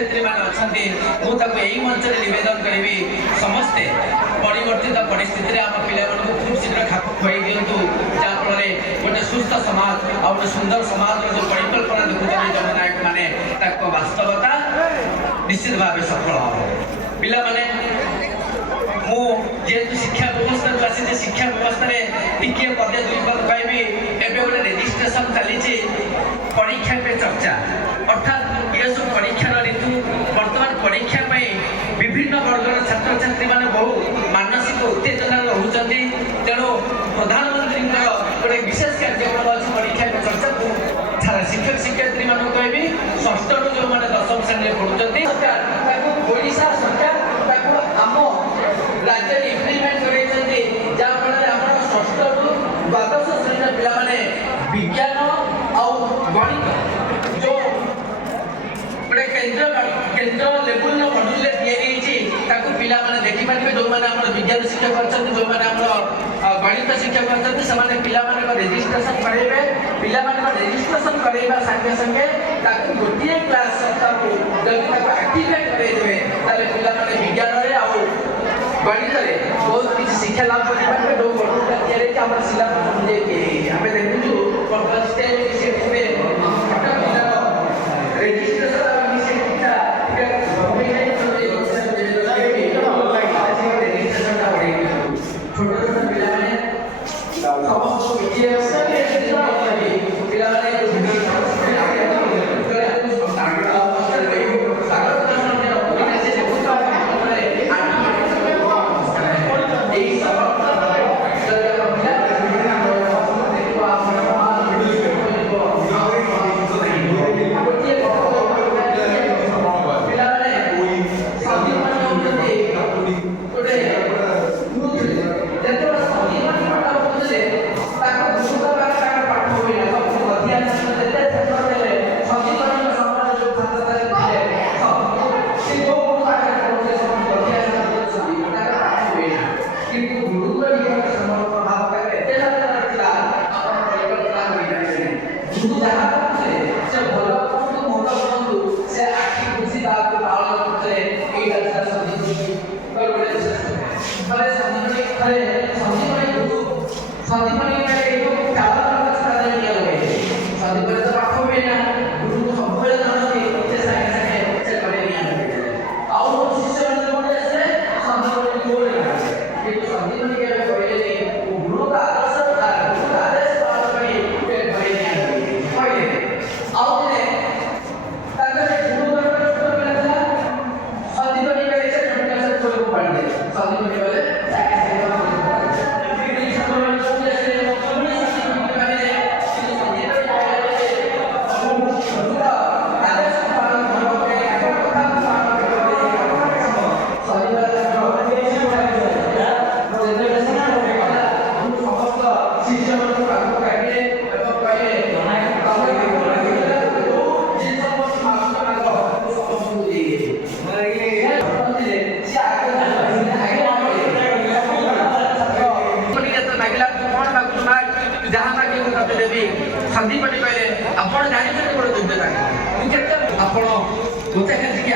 शिक्षयित्री मान अच्छा यही मंच में नवेदन करी समस्ते परिवर्तित परिस्थिति आम पिला खूब शीघ्र खाप खुई दिंतु जहाँफल गोटे सुस्थ समाज आ गए सुंदर समाज जो परिकल्पना देखुं जननायक मैंने वास्तवता निश्चित भाव सफल हम पिला जेहेतु शिक्षा व्यवस्था आसी शिक्षा व्यवस्था टिके पदे दुई पद कहबी एवं गोटे रेजिस्ट्रेशन चली परीक्षा पे चर्चा अर्थात ये सब परीक्षार ऋतु बर्तमान परीक्षा विभिन्न वर्गर छात्र छात्री मैंने बहु मानसिक उत्तेजना रोचती तेणु प्रधानमंत्री गोटे विशेष कार्यक्रम अच्छी परीक्षा पे चर्चा को शिक्षक शिक्षयित्री मान कहबी षष्ठ रू जो मैंने दशम श्रेणी पढ़ुंट ओडिशा सरकार आम राज्य इम्प्लीमेंट कर जहाँफल आम षष्ठ रू द्वादश श्रेणी पिला विज्ञान और गणित जो गोटे केन्द्र लेवल मॉड्यूल या पिला देखिपारे जो मैंने विज्ञान शिक्षक अच्छा जो मैंने गणित शिक्षक अच्छा से पिला रेजिस्ट्रेशन कराइबे पिला रेजिस्ट्रेशन कराइबा संगे संगे गोटे क्लास एक्टिवेट कराइबे पिला विज्ञान गणित बहुत किसी शिक्षा लाभ करेंगे जो मॉड्यूल आम सिलेबस अनुଯାयी आम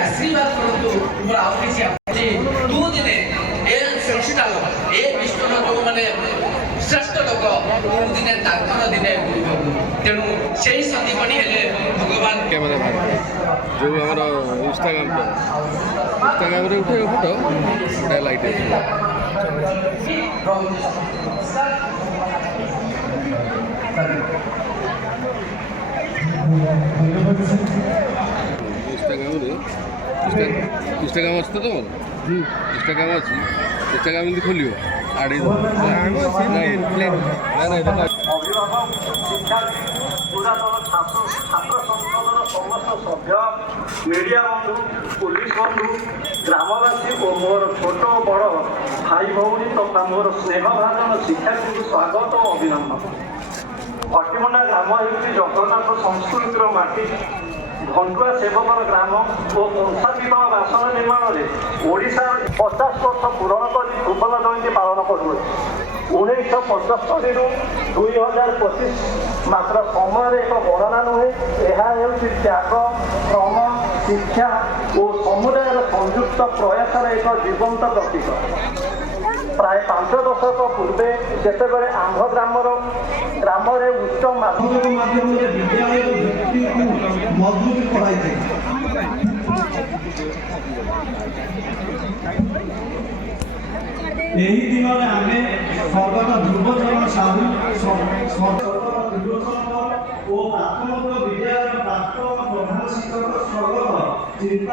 आशीर्वाद करूँ मोर आउ कि दू दिने ए श्रेष्ठ ए विश्वर जो मैंने श्रेष्ठ लोक दू दिने दिने तेणु से ही सतीपणी हेले भगवान कैमरा जो आम इंस्टाग्राम रे उठे फोटो गोटे लाइट इंस्टाग्राम अच्छी तो तुम इंस्टाग्राम अच्छी इंस्टाग्राम एमती खोल आड़े छात्र संगठन समस्त सभ्य मीडिया बंधु पुलिस बंधु ग्रामवासी और मोर छोट बड़ भाई भौणी तथा मोर स्नेहभाजन शिक्षार्थी स्वागत और अभिनंदन। भट्टिमुंडा ग्राम होती जगन्नाथ संस्कृतिर माटी घंटुआ सेवकर ग्राम और कंसातीत बासन निर्माण में ओडिशा 50 वर्ष पूरण कर भूगोल जयंती पालन करूँ 1975 2025 मात्र समय एक गणना नुहे यह त्याग श्रम ଶିକ୍ଷା ଓ ସମୁଦାୟର ସଂଯୁକ୍ତ ପ୍ରୟାସର ଏକ ଜୀବନ୍ତ ପ୍ରତୀକ। ପ୍ରାୟ 5 ଦଶକ ପୂର୍ବେ ଯେତେବେଳେ ଆମ୍ଭ ଗ୍ରାମରେ ଉଚ୍ଚ ମାଧ୍ୟମିକ ମାଧ୍ୟମରେ ବିଦ୍ୟାଳୟର ଭିତ୍ତିକୁ ମଜବୁତ କରାଇଥିଲା। ଏହି ଦିନରେ ଆମେ ସ୍ୱର୍ଗତ ଧ୍ରୁବଚରଣ ସାହୁ ଓ ପ୍ରାଥମିକ ବିଦ୍ୟାଳୟର ପ୍ରାକ୍ତନ ପ୍ରଧାନ ଶିକ୍ଷକ ସ୍ୱର୍ଗତ ଚିନ୍ତା